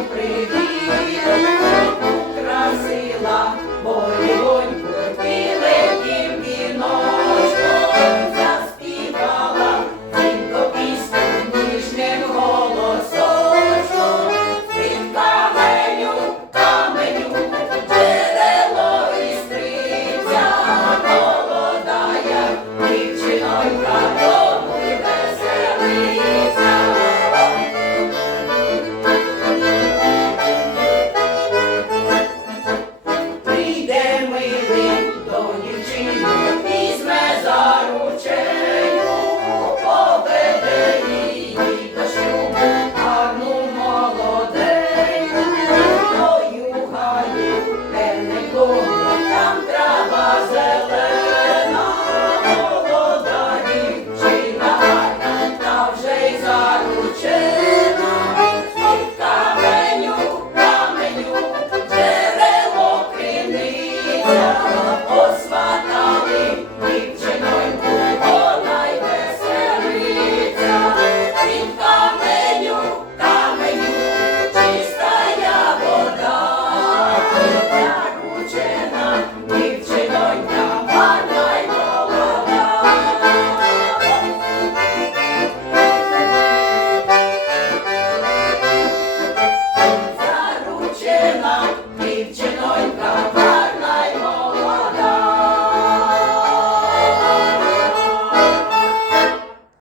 Україна.